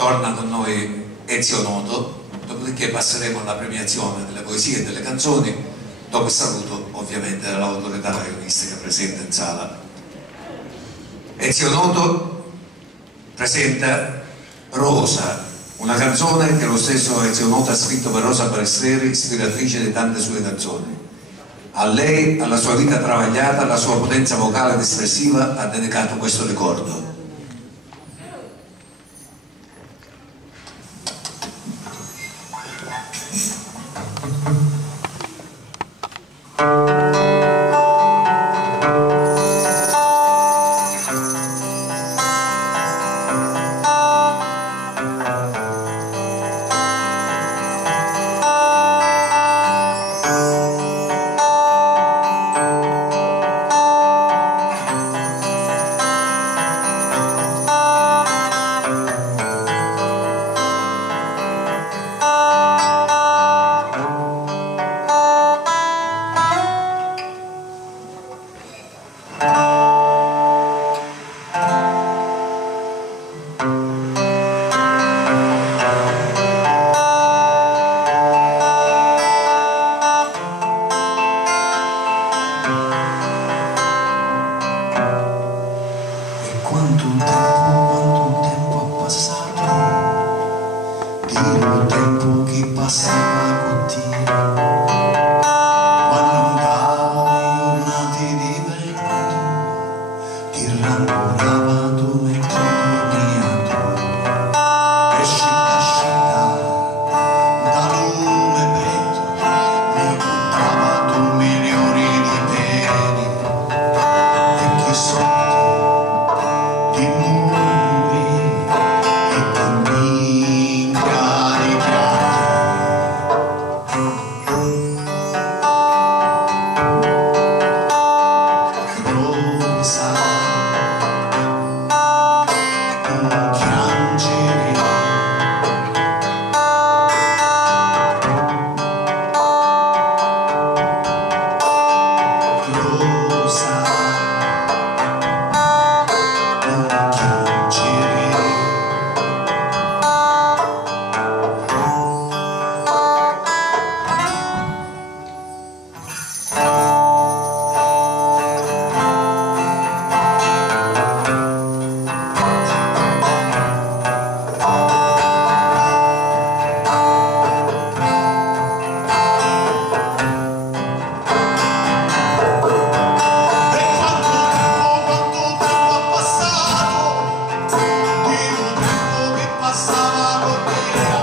torna con noi Ezio Noto, dopodiché passeremo alla premiazione delle poesie e delle canzoni, dopo il saluto ovviamente dell'autorità raionistica presente in sala. Ezio Noto presenta Rosa, una canzone che lo stesso Ezio Noto ha scritto per Rosa Balesteri, ispiratrice di tante sue canzoni. A lei, alla sua vita travagliata, alla sua potenza vocale ed espressiva ha dedicato questo ricordo. Quanto tempo è passato, Dio, il tempo che passava con te, quando andava giornate di vento, ti rancorava tu mentre dormiato, e scita, da lume petto, mi contava tu milioni di peni, e chi so di muri e camminca di piante. Rosa, non piangere, Rosa, passava con te.